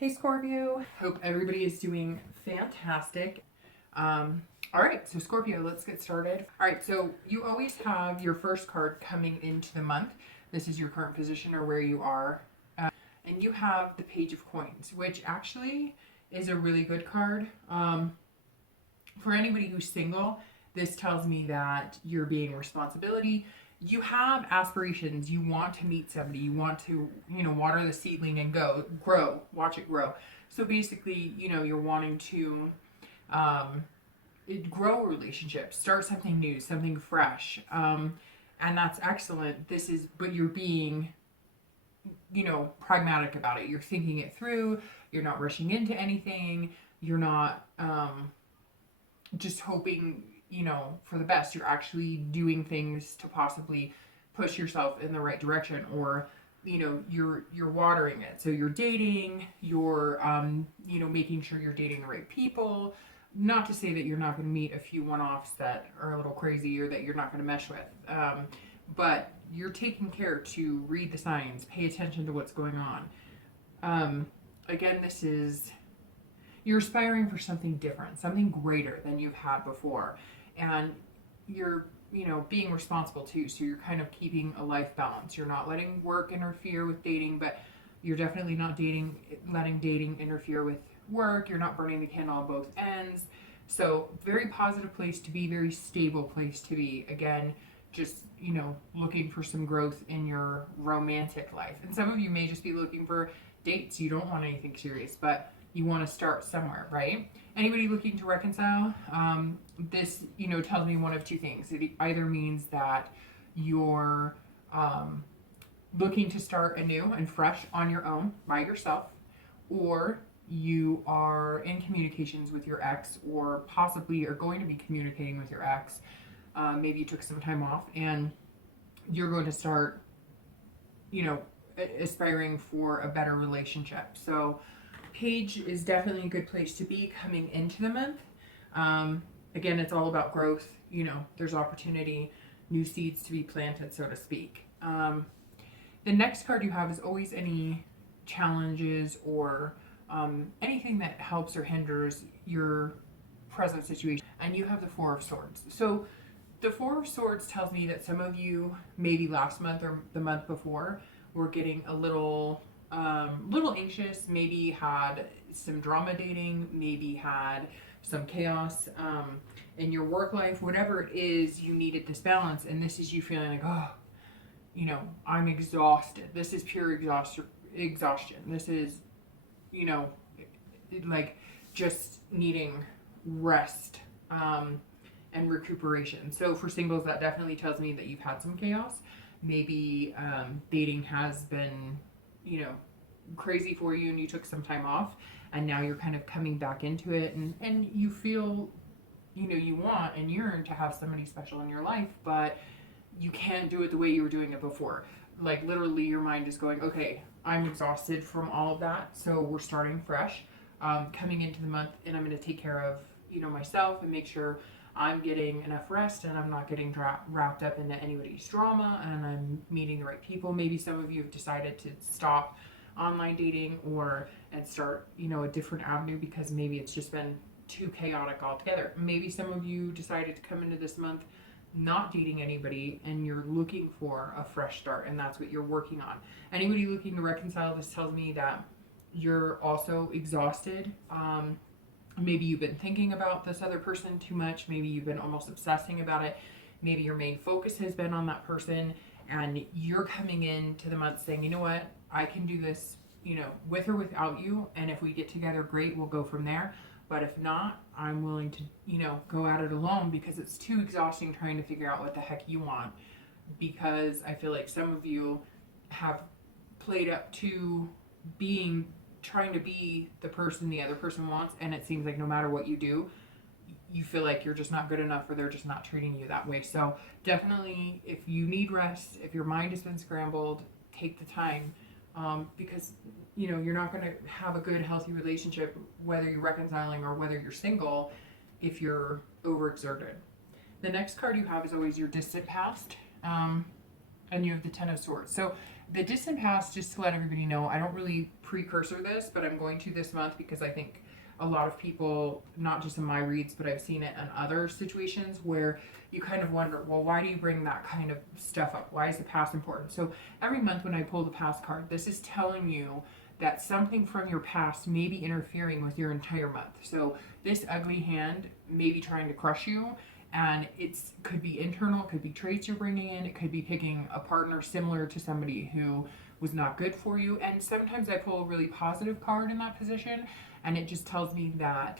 Hey Scorpio, hope everybody is doing fantastic. All right, so Scorpio, let's get started. All right, so you always have your first card coming into the month. This is your current position or where you are. And you have the Page of Coins, which actually is a really good card. For anybody who's single, this tells me that you're being responsibility. You have aspirations. You want to meet somebody. You want to, water the seedling and grow, watch it grow. So basically, you're wanting to grow a relationship, start something new, something fresh. And that's excellent. But you're being, pragmatic about it. You're thinking it through. You're not rushing into anything. You're not just hoping, for the best. You're actually doing things to possibly push yourself in the right direction, or you're watering it. So you're dating, you're making sure you're dating the right people. Not to say that you're not going to meet a few one-offs that are a little crazy or that you're not going to mesh with, but you're taking care to read the signs, pay attention to what's going on. Again, you're aspiring for something different, something greater than you've had before. And you're, being responsible too. So you're kind of keeping a life balance. You're not letting work interfere with dating, but you're definitely not letting dating interfere with work. You're not burning the candle on both ends. So very positive place to be, very stable place to be. Again, just, looking for some growth in your romantic life. And some of you may just be looking for dates. You don't want anything serious, but you want to start somewhere, right? Anybody looking to reconcile, this, tells me one of two things. It either means that you're looking to start anew and fresh on your own by yourself, or you are in communications with your ex, or possibly are going to be communicating with your ex. Maybe you took some time off and you're going to start, aspiring for a better relationship. So Page is definitely a good place to be coming into the month. Again, it's all about growth. There's opportunity, new seeds to be planted, so to speak. The next card you have is always any challenges or anything that helps or hinders your present situation. And you have the Four of Swords. So the Four of Swords tells me that some of you, maybe last month or the month before, were getting a little anxious, maybe had some drama dating, maybe had some chaos in your work life, whatever it is, you needed this balance. And this is you feeling like, oh, I'm exhausted. This is pure exhaustion. This is, like just needing rest and recuperation. So for singles, that definitely tells me that you've had some chaos. Maybe dating has been crazy for you and you took some time off and now you're kind of coming back into it, and you feel you want and yearn to have somebody special in your life, but you can't do it the way you were doing it before. Like literally your mind is going, okay, I'm exhausted from all of that, so we're starting fresh, coming into the month, and I'm going to take care of myself and make sure I'm getting enough rest and I'm not getting wrapped up into anybody's drama, and I'm meeting the right people. Maybe some of you have decided to stop online dating and start a different avenue because maybe it's just been too chaotic altogether. Maybe some of you decided to come into this month not dating anybody and you're looking for a fresh start, and that's what you're working on. Anybody looking to reconcile, this tells me that you're also exhausted. Maybe you've been thinking about this other person too much. Maybe you've been almost obsessing about it. Maybe your main focus has been on that person, and you're coming into the month saying, you know what, I can do this, with or without you. And if we get together, great, we'll go from there. But if not, I'm willing to, go at it alone, because it's too exhausting trying to figure out what the heck you want. Because I feel like some of you have played up to trying to be the person the other person wants, and it seems like no matter what you do, you feel like you're just not good enough, or they're just not treating you that way. So definitely, if you need rest, if your mind has been scrambled, take the time, because you're not going to have a good, healthy relationship, whether you're reconciling or whether you're single, if you're overexerted. The next card you have is always your distant past, and you have the Ten of Swords. So The distant past, just to let everybody know, I don't really precursor this, but I'm going to this month because I think a lot of people, not just in my reads, but I've seen it in other situations where you kind of wonder, well, why do you bring that kind of stuff up? Why is the past important? So every month when I pull the past card, this is telling you that something from your past may be interfering with your entire month. So this ugly hand may be trying to crush you, and it's could be internal, it could be traits you're bringing in, it could be picking a partner similar to somebody who was not good for you. And sometimes I pull a really positive card in that position, and it just tells me that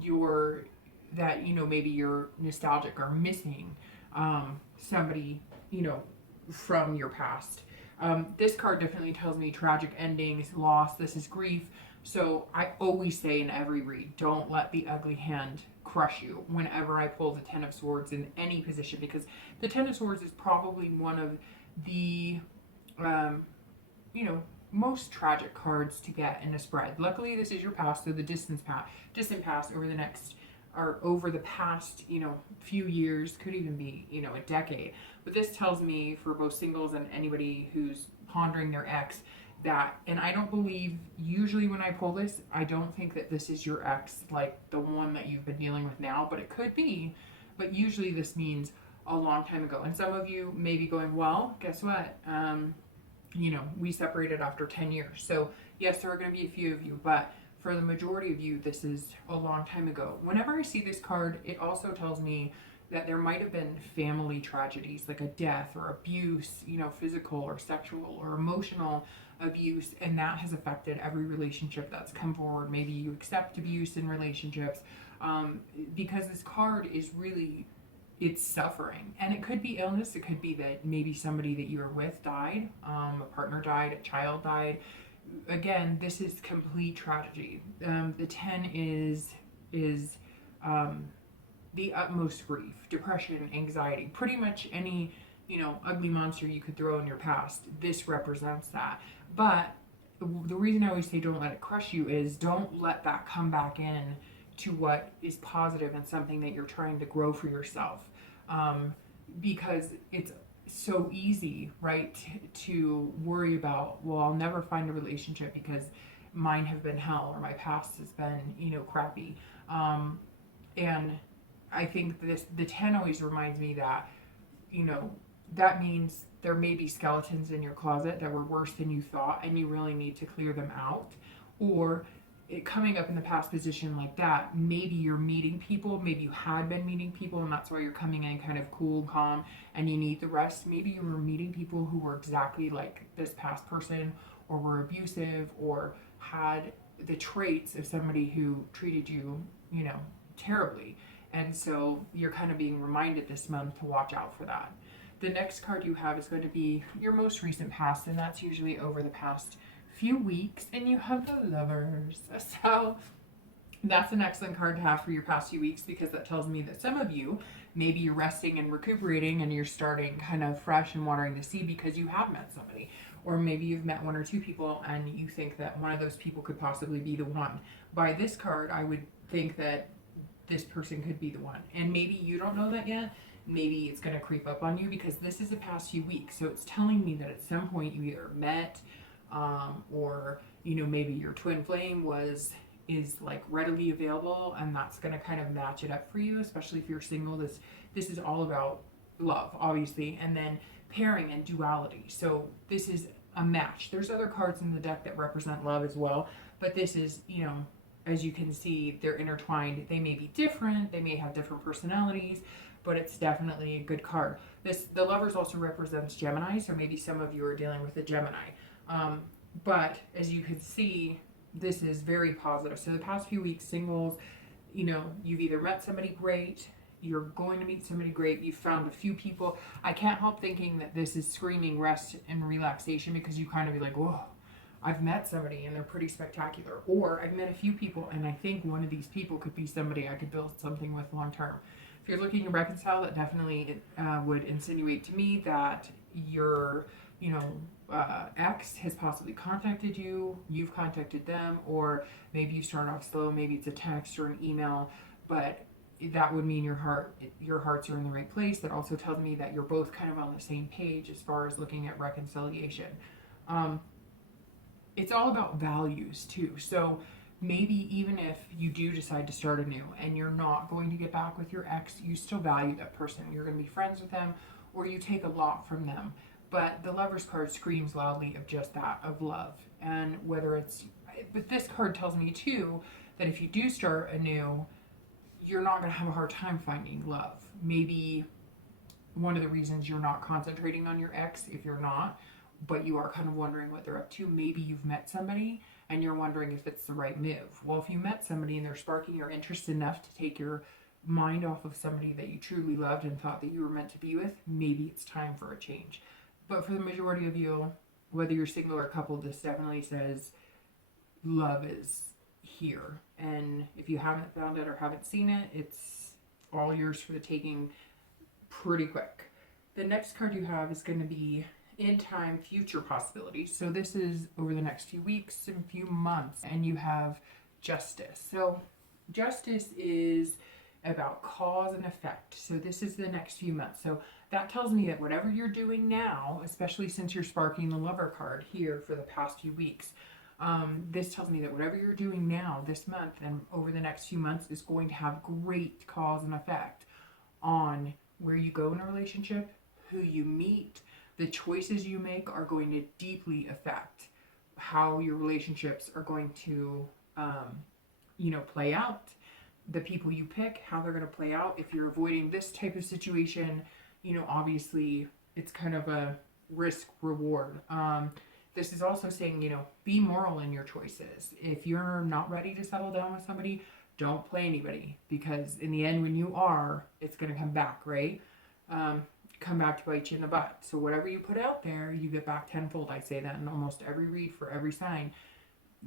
you're that maybe you're nostalgic or missing somebody from your past. This card definitely tells me tragic endings, loss. This is grief. So I always say in every read, don't let the ugly hand crush you whenever I pull the Ten of Swords in any position, because the Ten of Swords is probably one of the most tragic cards to get in a spread. Luckily, this is your past, so the distant past over the past, few years, could even be, a decade. But this tells me for both singles and anybody who's pondering their ex that, and I don't believe, usually when I pull this, I don't think that this is your ex, like the one that you've been dealing with now, but it could be. But usually this means a long time ago. And some of you may be going, well, guess what? We separated after 10 years. So yes, there are going to be a few of you, but for the majority of you, this is a long time ago. Whenever I see this card, it also tells me that there might have been family tragedies, like a death or abuse, physical or sexual or emotional abuse, and that has affected every relationship that's come forward. Maybe you accept abuse in relationships, because this card is really, it's suffering. And it could be illness, it could be that maybe somebody that you were with died, a partner died, a child died. Again, this is complete tragedy. The 10 is the utmost grief, depression, anxiety, pretty much any, ugly monster you could throw in your past. This represents that. But the reason I always say don't let it crush you is don't let that come back in to what is positive and something that you're trying to grow for yourself. Because it's so easy, right, to worry about, well, I'll never find a relationship because mine have been hell or my past has been, crappy. And I think the 10 always reminds me that, that means there may be skeletons in your closet that were worse than you thought, and you really need to clear them out. Or coming up in the past position like that, maybe you're meeting people, maybe you had been meeting people, and that's why you're coming in kind of cool and calm and you need the rest. Maybe you were meeting people who were exactly like this past person, or were abusive, or had the traits of somebody who treated you, terribly. And so you're kind of being reminded this month to watch out for that. The next card you have is going to be your most recent past, and that's usually over the past few weeks, and you have the Lovers. So that's an excellent card to have for your past few weeks, because that tells me that some of you, maybe you're resting and recuperating and you're starting kind of fresh and watering the sea because you have met somebody. Or maybe you've met one or two people and you think that one of those people could possibly be the one. By this card, I would think that this person could be the one. And maybe you don't know that yet. Maybe it's going to creep up on you, because this is the past few weeks. So it's telling me that at some point you either met, or maybe your twin flame is like readily available, and that's going to kind of match it up for you, especially if you're single. This is all about love, obviously, and then pairing and duality. So this is a match. There's other cards in the deck that represent love as well, but this is, as you can see, they're intertwined. They may be different, they may have different personalities, but it's definitely a good card. The Lovers also represents Gemini, so maybe some of you are dealing with a Gemini. But as you can see, this is very positive. So the past few weeks, singles, you've either met somebody great, you're going to meet somebody great, you've found a few people. I can't help thinking that this is screaming rest and relaxation, because you kind of be like, whoa, I've met somebody and they're pretty spectacular. Or I've met a few people and I think one of these people could be somebody I could build something with long term. If you're looking to reconcile, that definitely would insinuate to me that your ex has possibly contacted you, you've contacted them, or maybe you start off slow, maybe it's a text or an email, but that would mean your hearts are in the right place. That also tells me that you're both kind of on the same page as far as looking at reconciliation. Um, it's all about values too. So maybe even if you do decide to start anew and you're not going to get back with your ex, you still value that person. You're going to be friends with them, or you take a lot from them. But the Lover's card screams loudly of just that, of love. And whether it's, but this card tells me too that if you do start anew, you're not going to have a hard time finding love. Maybe one of the reasons you're not concentrating on your ex, if you're not, but you are kind of wondering what they're up to. Maybe you've met somebody and you're wondering if it's the right move. Well, if you met somebody and they're sparking your interest enough to take your mind off of somebody that you truly loved and thought that you were meant to be with, maybe it's time for a change. But for the majority of you, whether you're single or coupled, this definitely says love is here. And if you haven't found it or haven't seen it, it's all yours for the taking pretty quick. The next card you have is going to be in time future possibilities. So this is over the next few weeks and few months, and you have justice. So justice is about cause and effect. So this is the next few months. So that tells me that whatever you're doing now, especially since you're sparking the Lover card here for the past few weeks, this tells me that whatever you're doing now this month and over the next few months is going to have great cause and effect on where you go in a relationship, who you meet. The choices you make are going to deeply affect how your relationships are going to, play out. The people you pick, how they're going to play out. If you're avoiding this type of situation, obviously it's kind of a risk reward. This is also saying, be moral in your choices. If you're not ready to settle down with somebody, don't play anybody, because in the end, when you are, it's going to come back, right? Come back to bite you in the butt. So whatever you put out there, you get back tenfold. I say that in almost every read for every sign.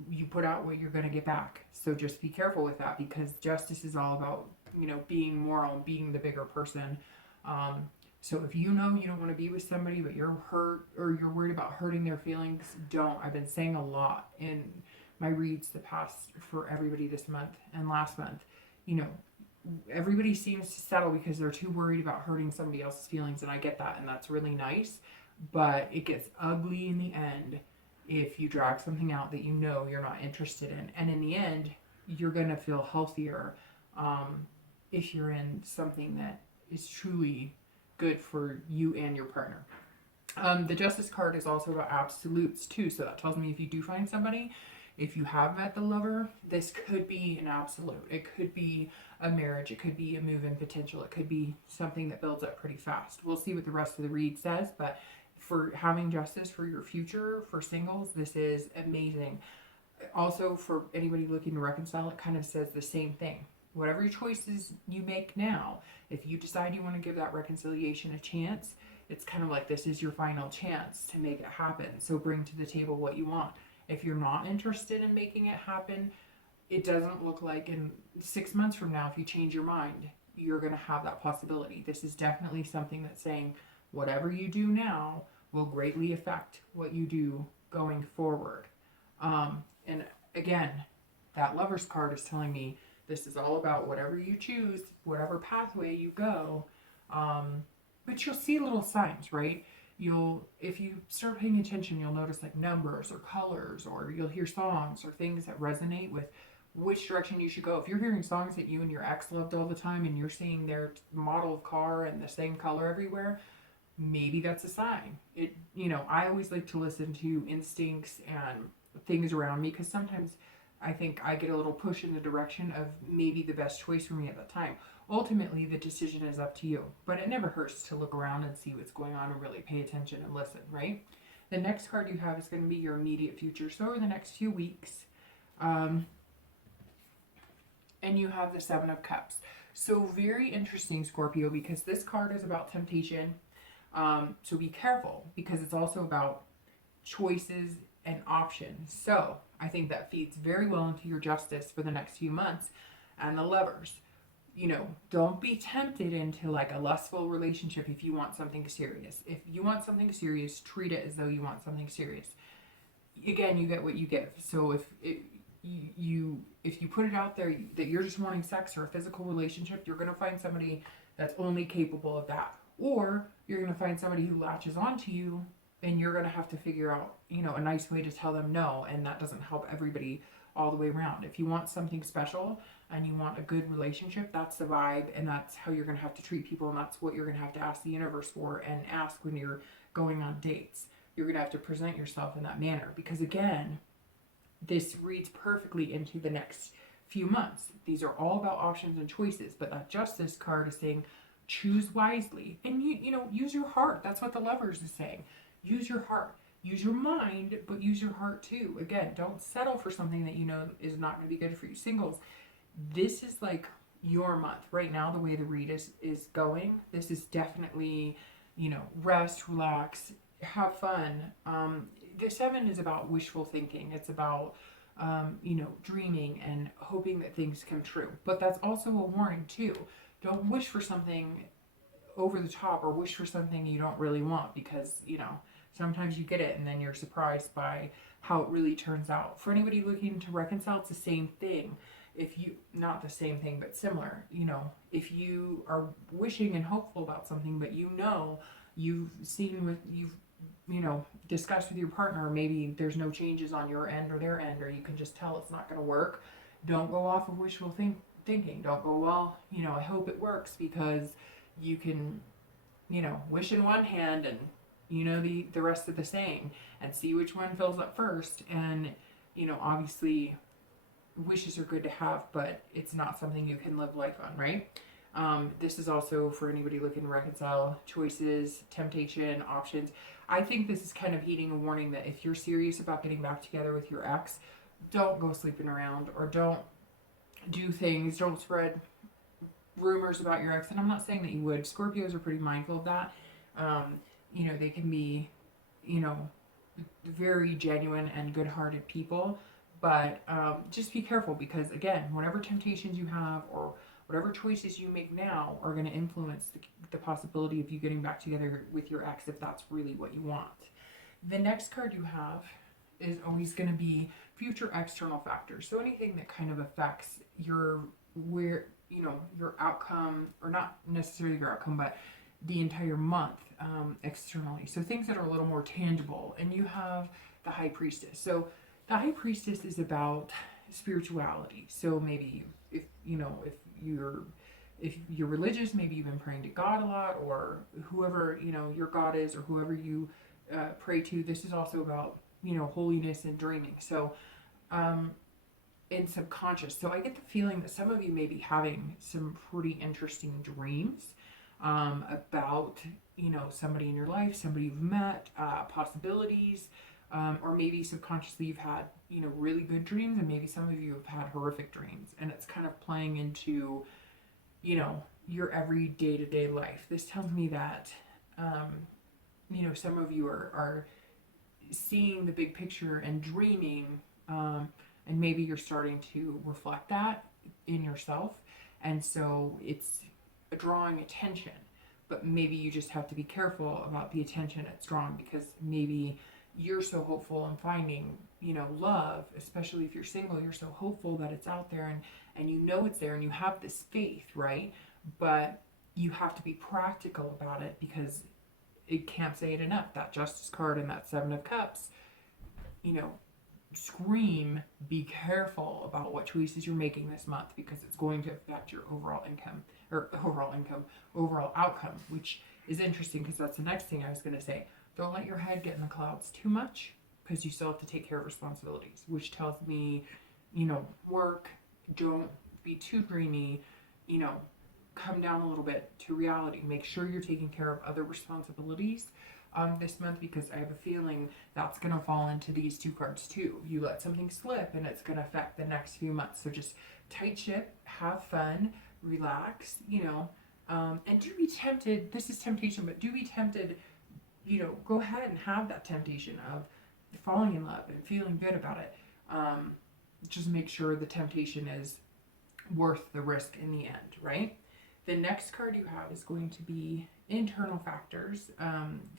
You put out what you're going to get back. So just be careful with that, because justice is all about, being moral and being the bigger person. So if you know you don't want to be with somebody, but you're hurt or you're worried about hurting their feelings, don't. I've been saying a lot in my reads the past for everybody this month and last month. Everybody seems to settle because they're too worried about hurting somebody else's feelings, and I get that, and that's really nice. But it gets ugly in the end if you drag something out that you're not interested in. And in the end, you're going to feel healthier if you're in something that is truly good for you and your partner. The Justice card is also about absolutes too. So that tells me if you do find somebody, if you have met the Lover, this could be an absolute. It could be a marriage. It could be a move-in potential. It could be something that builds up pretty fast. We'll see what the rest of the read says, but for having justice for your future, for singles, this is amazing. Also, for anybody looking to reconcile, it kind of says the same thing. Whatever choices you make now, if you decide you want to give that reconciliation a chance, it's kind of like this is your final chance to make it happen. So bring to the table what you want. If you're not interested in making it happen, it doesn't look like in 6 months from now, if you change your mind, you're going to have that possibility. This is definitely something that's saying whatever you do now will greatly affect what you do going forward. And again, that Lover's card is telling me this is all about whatever you choose, whatever pathway you go. But you'll see little signs, right? If you start paying attention, you'll notice like numbers or colors, or you'll hear songs or things that resonate with which direction you should go. If you're hearing songs that you and your ex loved all the time and you're seeing their model of car and the same color everywhere, maybe that's a sign. I always like to listen to instincts and things around me, because sometimes I think I get a little push in the direction of maybe the best choice for me at that time. Ultimately, the decision is up to you, but it never hurts to look around and see what's going on and really pay attention and listen, right? The next card you have is going to be your immediate future. So over the next few weeks, and you have the Seven of Cups. So very interesting, Scorpio, because this card is about temptation. So be careful, because it's also about choices and options. So I think that feeds very well into your justice for the next few months. And the Lovers, don't be tempted into like a lustful relationship if you want something serious. If you want something serious, treat it as though you want something serious. Again, you get what you give. So if you put it out there that you're just wanting sex or a physical relationship, you're going to find somebody that's only capable of that. Or you're going to find somebody who latches onto you, and you're going to have to figure out, a nice way to tell them no, and that doesn't help everybody all the way around. If you want something special and you want a good relationship, that's the vibe, and that's how you're going to have to treat people, and that's what you're going to have to ask the universe for and ask when you're going on dates. You're going to have to present yourself in that manner, because again, this reads perfectly into the next few months. These are all about options and choices, but that Justice card is saying choose wisely, and use your heart. That's what the Lovers is saying. Use your heart. Use your mind, but use your heart too. Again, don't settle for something that is not going to be good for you. Singles, this is like your month right now. The way the read is going, this is definitely rest, relax, have fun. The 7 is about wishful thinking. It's about dreaming and hoping that things come true. But that's also a warning too. Don't wish for something over the top, or wish for something you don't really want, because sometimes you get it and then you're surprised by how it really turns out. For anybody looking to reconcile, it's the same thing. Not the same thing, but similar. If you are wishing and hopeful about something, but you've discussed with your partner, maybe there's no changes on your end or their end, or you can just tell it's not going to work. Don't go off of wishful thinking. Don't go, well, I hope it works, because you can, wish in one hand and the rest of the saying, and see which one fills up first. And obviously wishes are good to have, but it's not something you can live life on, right? This is also for anybody looking to reconcile: choices, temptation, options. I think this is kind of heeding a warning that if you're serious about getting back together with your ex, don't go sleeping around, or don't do things, don't spread rumors about your ex. And I'm not saying that you would. Scorpios are pretty mindful of that. They can be, very genuine and good-hearted people, but just be careful, because again, whatever temptations you have or whatever choices you make now are going to influence the possibility of you getting back together with your ex, if that's really what you want. The next card you have is always going to be future external factors. So anything that kind of affects your outcome, or not necessarily your outcome, but the entire month externally. So things that are a little more tangible. And you have the High Priestess. So the High Priestess is about spirituality. So maybe if you're religious, maybe you've been praying to God a lot, or whoever your God is, or whoever you pray to. This is also about holiness and dreaming. So in subconscious. So I get the feeling that some of you may be having some pretty interesting dreams about somebody in your life, somebody you've met, possibilities, or maybe subconsciously you've had really good dreams, and maybe some of you have had horrific dreams, and it's kind of playing into your every day-to-day life. This tells me that some of you are seeing the big picture and dreaming, and maybe you're starting to reflect that in yourself, and so it's drawing attention. But maybe you just have to be careful about the attention it's drawing, because maybe you're so hopeful in finding love, especially if you're single. You're so hopeful that it's out there, and it's there, and you have this faith, right? But you have to be practical about it, because it can't say it enough. That Justice card and that 7 of Cups, scream, be careful about what choices you're making this month, because it's going to affect your overall outcome, which is interesting, because that's the next thing I was going to say. Don't let your head get in the clouds too much, because you still have to take care of responsibilities, which tells me, work. Don't be too dreamy, come down a little bit to reality. Make sure you're taking care of other responsibilities this month, because I have a feeling that's going to fall into these 2 cards too. You let something slip and it's going to affect the next few months. So just tight ship, have fun, relax, and do be tempted. This is temptation, but do be tempted, go ahead and have that temptation of falling in love and feeling good about it. Just make sure the temptation is worth the risk in the end, right? The next card you have is going to be internal factors,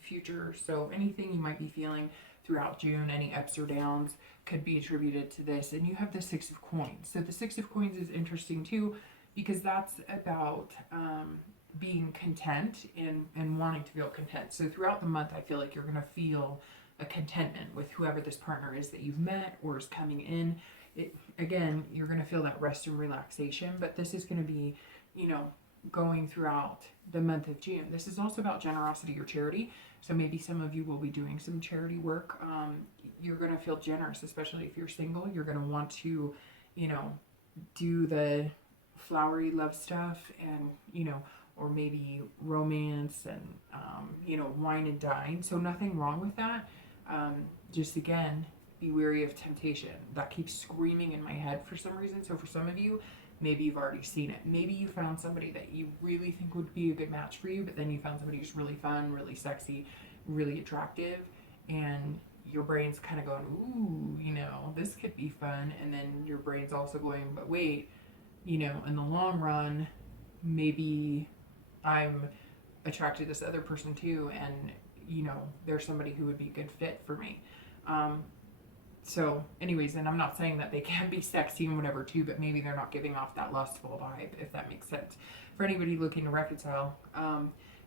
future. So anything you might be feeling throughout June. Any ups or downs could be attributed to this. And you have the Six of Coins. So the Six of Coins is interesting too, because that's about being content and wanting to feel content. So throughout the month, I feel like you're going to feel a contentment with whoever this partner is that you've met or is coming in. Again, you're going to feel that rest and relaxation, but this is going to be, going throughout the month of June. This is also about generosity or charity. So maybe some of you will be doing some charity work. You're going to feel generous, especially if you're single. You're going to want to, do the flowery love stuff and, or maybe romance and, wine and dine. So nothing wrong with that. Just again, be wary of temptation. That keeps screaming in my head for some reason. So for some of you, maybe you've already seen it. Maybe you found somebody that you really think would be a good match for you, but then you found somebody who's really fun, really sexy, really attractive, and your brain's kind of going, ooh, this could be fun. And then your brain's also going, but wait, in the long run, maybe I'm attracted to this other person too, and there's somebody who would be a good fit for me. So anyways, and I'm not saying that they can be sexy and whatever too, but maybe they're not giving off that lustful vibe, if that makes sense. For anybody looking to reconcile,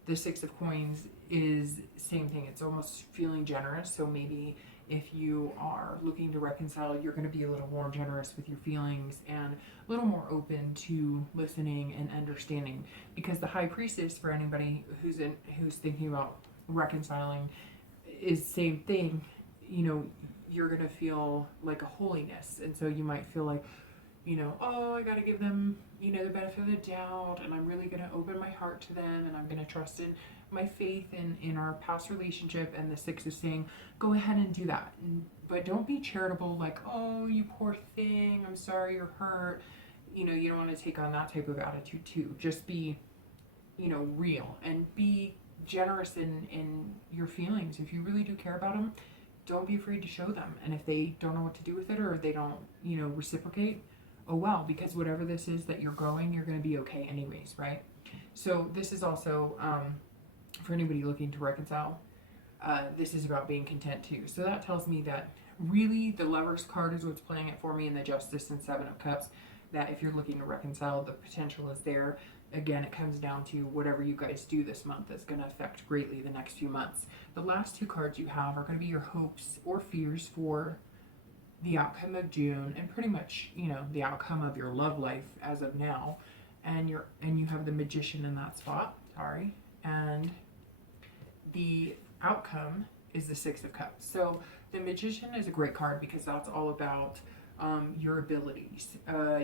the Six of Coins is same thing. It's almost feeling generous. So maybe if you are looking to reconcile, you're going to be a little more generous with your feelings and a little more open to listening and understanding, because the High Priestess, for anybody who's thinking about reconciling, is same thing. You're going to feel like a holiness. And so you might feel like, I got to give them, the benefit of the doubt, and I'm really going to open my heart to them, and I'm going to trust in my faith in our past relationship. And the Six is saying, go ahead and do that. But don't be charitable, like, oh, you poor thing, I'm sorry you're hurt. You don't want to take on that type of attitude too. Just be, real, and be generous in your feelings. If you really do care about them, don't be afraid to show them. And if they don't know what to do with it, or if they don't, reciprocate, oh well, because whatever this is that you're growing, you're going to be okay anyways, right? So this is also, for anybody looking to reconcile, this is about being content too. So that tells me that really the Lover's card is what's playing it for me, and the Justice and Seven of Cups, that if you're looking to reconcile, the potential is there. Again, it comes down to whatever you guys do this month is going to affect greatly the next few months. The last two cards you have are going to be your hopes or fears for the outcome of June, and pretty much, the outcome of your love life as of now. And you have the Magician in that spot. Sorry. And the outcome is the Six of Cups. So the Magician is a great card because that's all about your abilities,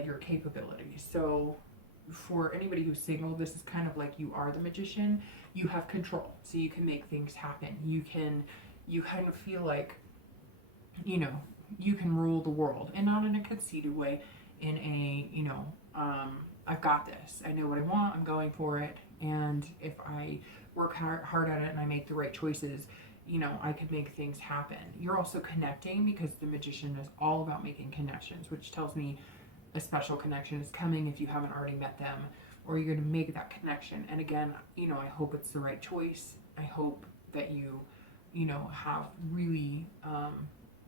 your capabilities. So for anybody who's single, this is kind of like you are the magician. You have control, so you can make things happen. You kind of feel like, you can rule the world, and not in a conceited way, in a, I've got this. I know what I want. I'm going for it. And if I work hard at it and I make the right choices, I could make things happen. You're also connecting, because the Magician is all about making connections, which tells me a special connection is coming if you haven't already met them, or you're going to make that connection. And again, I hope it's the right choice. I hope that you have really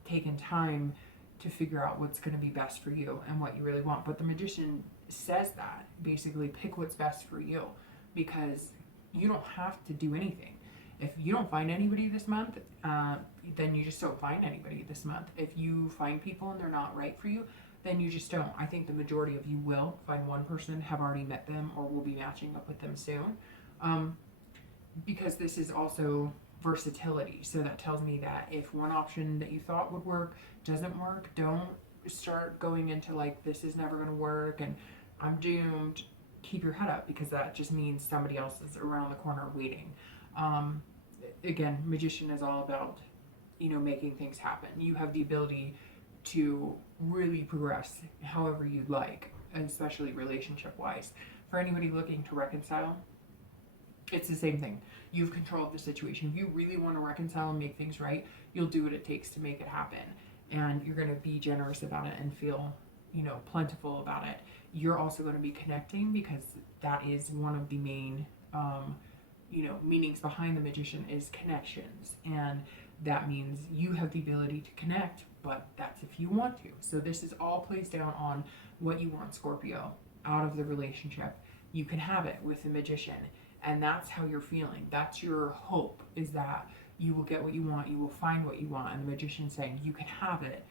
taken time to figure out what's going to be best for you and what you really want. But the Magician says that basically pick what's best for you, because you don't have to do anything. If you don't find anybody this month, then you just don't find anybody this month. If you find people and they're not right for you, then you just don't. I think the majority of you will find one person, have already met them, or will be matching up with them soon. Because this is also versatility. So that tells me that if one option that you thought would work doesn't work, don't start going into like, this is never going to work and I'm doomed. Keep your head up, because that just means somebody else is around the corner waiting. Again, Magician is all about, making things happen. You have the ability to really progress however you'd like, especially relationship wise. For anybody looking to reconcile, it's the same thing. You have control of the situation. If you really want to reconcile and make things right, you'll do what it takes to make it happen. And you're going to be generous about it and feel, plentiful about it. You're also going to be connecting, because that is one of the main, meanings behind the Magician is connections. And that means you have the ability to connect, but that's if you want to. So this is all placed down on what you want, Scorpio, out of the relationship. You can have it with the Magician, and that's how you're feeling. That's your hope, is that you will get what you want, you will find what you want. And the Magician's saying you can have it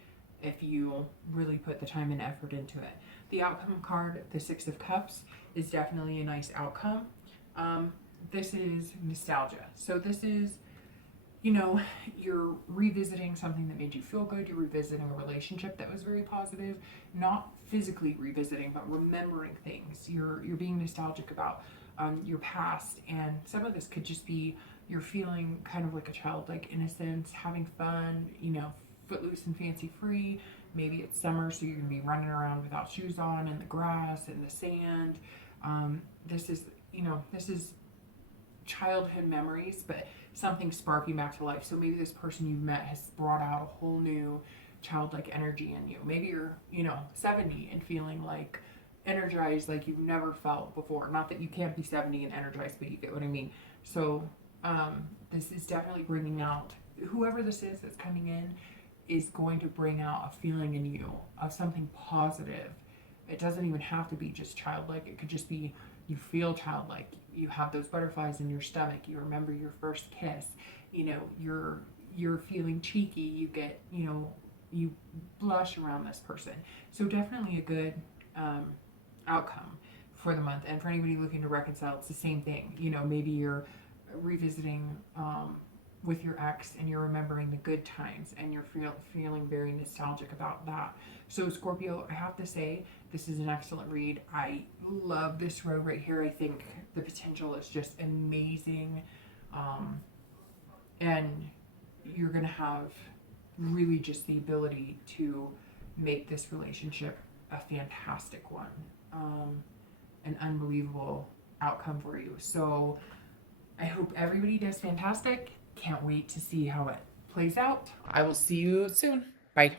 if you really put the time and effort into it. The outcome card, the Six of Cups, is definitely a nice outcome. This is nostalgia. So this is, you know, you're revisiting something that made you feel good. You're revisiting a relationship that was very positive, not physically revisiting, but remembering things. You're being nostalgic about your past, and some of this could just be you're feeling kind of like a childlike innocence, having fun, you know, footloose and fancy free. Maybe it's summer, so you're gonna be running around without shoes on in the grass, in the sand. This is, you know, this is childhood memories, but something sparking back to life. So maybe this person you've met has brought out a whole new childlike energy in you. Maybe you're, you know, 70 and feeling like energized like you've never felt before. Not that you can't be 70 and energized, but you get what I mean. So this is definitely bringing out, whoever this is that's coming in is going to bring out a feeling in you of something positive. It doesn't even have to be just childlike. It could just be you feel childlike. You have those butterflies in your stomach. You remember your first kiss. You know, you're feeling cheeky. You get, you know, you blush around this person. So definitely a good outcome for the month. And for anybody looking to reconcile, it's the same thing. You know, maybe you're revisiting with your ex and you're remembering the good times and you're feeling very nostalgic about that. So Scorpio, I have to say, this is an excellent read. I love this row right here. I think the potential is just amazing. And you're going to have really just the ability to make this relationship a fantastic one. An unbelievable outcome for you. So I hope everybody does fantastic. Can't wait to see how it plays out. I will see you soon. Bye.